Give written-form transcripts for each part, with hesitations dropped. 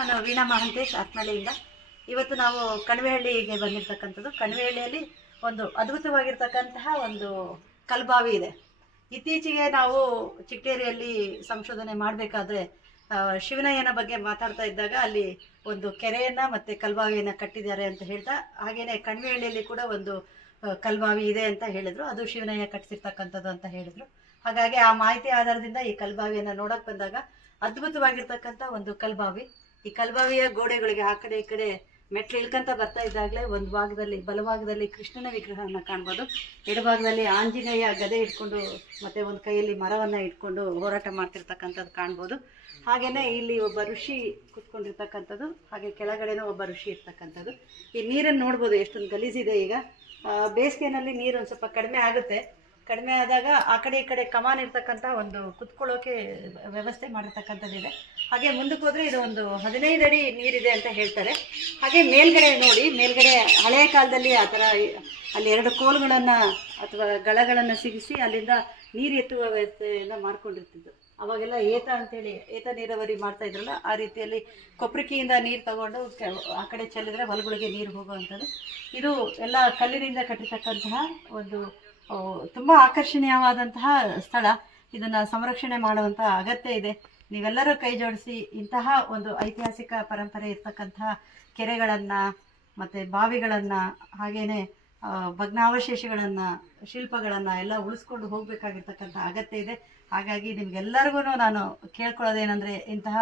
ನಾನು ವೀಣಾ ಮಹಾಂತೇಶ್ ಆತ್ಮಹಳ್ಳಿಯಿಂದ. ಇವತ್ತು ನಾವು ಕಣಿವೆಹಳ್ಳಿಗೆ ಬಂದಿರತಕ್ಕಂಥದ್ದು. ಕಣಿವೆಹಳ್ಳಿಯಲ್ಲಿ ಒಂದು ಅದ್ಭುತವಾಗಿರ್ತಕ್ಕಂತಹ ಒಂದು ಕಲ್ಬಾವಿ ಇದೆ. ಇತ್ತೀಚೆಗೆ ನಾವು ಚಿಕ್ಕೇರಿಯಲ್ಲಿ ಸಂಶೋಧನೆ ಮಾಡಬೇಕಾದ್ರೆ ಶಿವನಯ್ಯನ ಬಗ್ಗೆ ಮಾತಾಡ್ತಾ ಇದ್ದಾಗ ಅಲ್ಲಿ ಒಂದು ಕೆರೆಯನ್ನು ಮತ್ತು ಕಲ್ಬಾವಿಯನ್ನು ಕಟ್ಟಿದ್ದಾರೆ ಅಂತ ಹೇಳ್ತಾ, ಹಾಗೆಯೇ ಕಣಿವೆಹಳ್ಳಿಯಲ್ಲಿ ಕೂಡ ಒಂದು ಕಲ್ಬಾವಿ ಇದೆ ಅಂತ ಹೇಳಿದರು. ಅದು ಶಿವನಯ್ಯ ಕಟ್ಟಿಸಿರ್ತಕ್ಕಂಥದ್ದು ಅಂತ ಹೇಳಿದರು. ಹಾಗಾಗಿ ಆ ಮಾಹಿತಿ ಆಧಾರದಿಂದ ಈ ಕಲ್ಬಾವಿಯನ್ನು ನೋಡೋಕೆ ಬಂದಾಗ ಅದ್ಭುತವಾಗಿರ್ತಕ್ಕಂಥ ಒಂದು ಕಲ್ಬಾವಿ. ಈ ಕಲ್ಬಾವಿಯ ಗೋಡೆಗಳಿಗೆ ಆ ಕಡೆ ಈ ಕಡೆ ಮೆಟ್ಲು ಇಳ್ಕೊಂತ ಬರ್ತಾ ಇದ್ದಾಗಲೇ ಒಂದು ಭಾಗದಲ್ಲಿ ಬಲಭಾಗದಲ್ಲಿ ಕೃಷ್ಣನ ವಿಗ್ರಹವನ್ನು ಕಾಣ್ಬೋದು, ಎಡಭಾಗದಲ್ಲಿ ಆಂಜನೇಯ ಗದೆ ಇಟ್ಕೊಂಡು ಮತ್ತು ಒಂದು ಕೈಯಲ್ಲಿ ಮರವನ್ನು ಇಟ್ಕೊಂಡು ಹೋರಾಟ ಮಾಡ್ತಿರ್ತಕ್ಕಂಥದ್ದು ಕಾಣ್ಬೋದು. ಹಾಗೆಯೇ ಇಲ್ಲಿ ಒಬ್ಬ ಋಷಿ ಕೂತ್ಕೊಂಡಿರ್ತಕ್ಕಂಥದ್ದು, ಹಾಗೆ ಕೆಳಗಡೆನೂ ಒಬ್ಬ ಋಷಿ ಇರ್ತಕ್ಕಂಥದ್ದು. ಈ ನೀರನ್ನು ನೋಡ್ಬೋದು ಎಷ್ಟೊಂದು ಗಲೀಜಿದೆ. ಈಗ ಬೇಸಿಗೆನಲ್ಲಿ ನೀರು ಒಂದು ಸ್ವಲ್ಪ ಕಡಿಮೆ ಆಗುತ್ತೆ. ಕಡಿಮೆ ಆದಾಗ ಆ ಕಡೆ ಈ ಕಡೆ ಕಮಾನ್ ಇರ್ತಕ್ಕಂಥ ಒಂದು ಕುತ್ಕೊಳ್ಳೋಕೆ ವ್ಯವಸ್ಥೆ ಮಾಡಿರ್ತಕ್ಕಂಥದ್ದಿದೆ. ಹಾಗೆ ಮುಂದಕ್ಕೆ ಹೋದರೆ ಇದು ಒಂದು 15 ಅಡಿ ನೀರಿದೆ ಅಂತ ಹೇಳ್ತಾರೆ. ಹಾಗೆ ಮೇಲ್ಗಡೆ ನೋಡಿ, ಮೇಲ್ಗಡೆ ಹಳೆಯ ಕಾಲದಲ್ಲಿ ಆ ಥರ ಅಲ್ಲಿ 2 ಕೋಲುಗಳನ್ನು ಅಥವಾ ಗಳಗಳನ್ನು ಸಿಗಿಸಿ ಅಲ್ಲಿಂದ ನೀರು ಎತ್ತುವ ವ್ಯವಸ್ಥೆಯನ್ನು ಮಾಡ್ಕೊಂಡಿರ್ತಿದ್ದು. ಅವಾಗೆಲ್ಲ ಏತ ನೀರಾವರಿ ಮಾಡ್ತಾ ಇದ್ರಲ್ಲ, ಆ ರೀತಿಯಲ್ಲಿ ಕೊಪ್ರಿಕೆಯಿಂದ ನೀರು ತಗೊಂಡು ಆ ಕಡೆ ಚೆಲ್ಲಿದ್ರೆ ಹೊಲಗಳಿಗೆ ನೀರು ಹೋಗುವಂಥದ್ದು. ಇದು ಎಲ್ಲ ಕಲ್ಲಿನಿಂದ ಕಟ್ಟಿರ್ತಕ್ಕಂತಹ ಒಂದು ತುಂಬ ಆಕರ್ಷಣೀಯವಾದಂತಹ ಸ್ಥಳ. ಇದನ್ನು ಸಂರಕ್ಷಣೆ ಮಾಡುವಂತಹ ಅಗತ್ಯ ಇದೆ. ನೀವೆಲ್ಲರೂ ಕೈ ಜೋಡಿಸಿ ಇಂತಹ ಒಂದು ಐತಿಹಾಸಿಕ ಪರಂಪರೆ ಇರ್ತಕ್ಕಂತಹ ಕೆರೆಗಳನ್ನು ಮತ್ತು ಬಾವಿಗಳನ್ನು, ಹಾಗೆಯೇ ಭಗ್ನಾವಶೇಷಗಳನ್ನು, ಶಿಲ್ಪಗಳನ್ನು ಎಲ್ಲ ಉಳಿಸ್ಕೊಂಡು ಹೋಗಬೇಕಾಗಿರ್ತಕ್ಕಂಥ ಅಗತ್ಯ ಇದೆ. ಹಾಗಾಗಿ ನಿಮಗೆಲ್ಲರಿಗೂ ನಾನು ಕೇಳ್ಕೊಳ್ಳೋದೇನೆಂದರೆ, ಇಂತಹ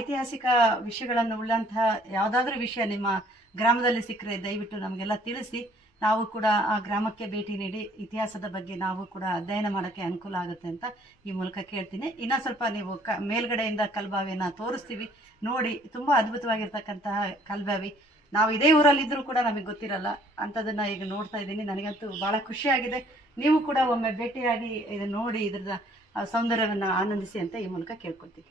ಐತಿಹಾಸಿಕ ವಿಷಯಗಳನ್ನು ಉಳ್ಳಂತಹ ಯಾವುದಾದ್ರೂ ವಿಷಯ ನಿಮ್ಮ ಗ್ರಾಮದಲ್ಲಿ ಸಿಕ್ಕರೆ ದಯವಿಟ್ಟು ನಮಗೆಲ್ಲ ತಿಳಿಸಿ. ನಾವು ಕೂಡ ಆ ಗ್ರಾಮಕ್ಕೆ ಭೇಟಿ ನೀಡಿ ಇತಿಹಾಸದ ಬಗ್ಗೆ ನಾವು ಕೂಡ ಅಧ್ಯಯನ ಮಾಡೋಕ್ಕೆ ಅನುಕೂಲ ಆಗುತ್ತೆ ಅಂತ ಈ ಮೂಲಕ ಕೇಳ್ತೀನಿ. ಇನ್ನೂ ಸ್ವಲ್ಪ ನೀವು ಮೇಲ್ಗಡೆಯಿಂದ ಕಲ್ಬಾವಿಯನ್ನು ತೋರಿಸ್ತೀವಿ, ನೋಡಿ. ತುಂಬ ಅದ್ಭುತವಾಗಿರ್ತಕ್ಕಂತಹ ಕಲ್ಬಾವಿ. ನಾವು ಇದೇ ಊರಲ್ಲಿದ್ದರೂ ಕೂಡ ನಮಗೆ ಗೊತ್ತಿರಲ್ಲ ಅಂಥದ್ದನ್ನು ಈಗ ನೋಡ್ತಾ ಇದ್ದೀನಿ. ನನಗಂತೂ ಭಾಳ ಖುಷಿಯಾಗಿದೆ. ನೀವು ಕೂಡ ಒಮ್ಮೆ ಭೇಟಿಯಾಗಿ ಇದನ್ನು ನೋಡಿ ಇದರ ಸೌಂದರ್ಯವನ್ನು ಆನಂದಿಸಿ ಅಂತ ಈ ಮೂಲಕ ಕೇಳ್ಕೊಳ್ತೀವಿ.